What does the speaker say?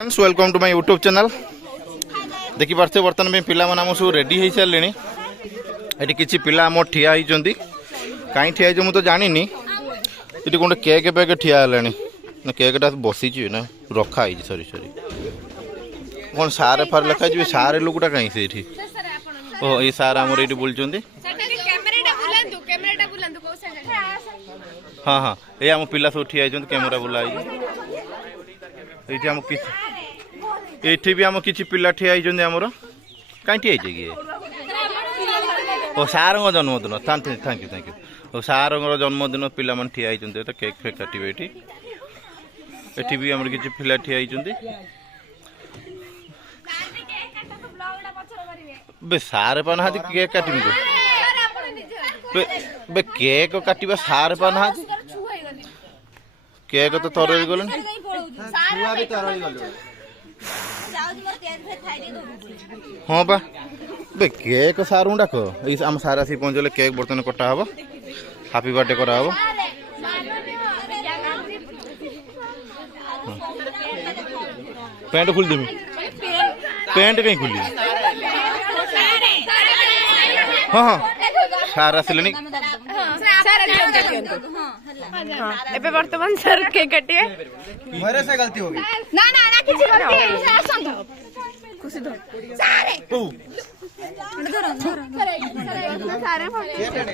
Welcome to my YouTube channel. देखि पार्थे बर्तमान में पिला मन सब रेडी हो सारे। ये किसी पिला आम ठिया होती कहीं ठिया हो तो जानी ये गोटे केक पैक ठिया है केकटा बसी ना रखाई सरी सरी कौन सारे फार लिखा जी सारे लोकटा कहीं से ओह ये सार आमर ये बुलूँ। हाँ हाँ ये आम पिला सब ठिया कैमेरा बुला ये आम कि भी आम कि पिला ठिया आमर कहीं ठिया कि ओ सार जन्मदिन थैंक यू थैंक यू ओ सार जन्मदिन पिला मन ठिया केक फेक काटे ये भी आम कि पिला ठिया बे सारे पाना केक काटमी बे केक काटा सारे पाना केक तो तर गल हाँ बा बे केक सारू डाक आम सारे आस पहुँचले केक बर्तमान कटा हम हापी बर्थडे करा हम। पैंट खोल देवी पैंट कहीं खोली हाँ हाँ सार आसिले बर्तमान सर केक काटिए मेरे से गलती होगी ना ना ना किसी खुशी दो सारे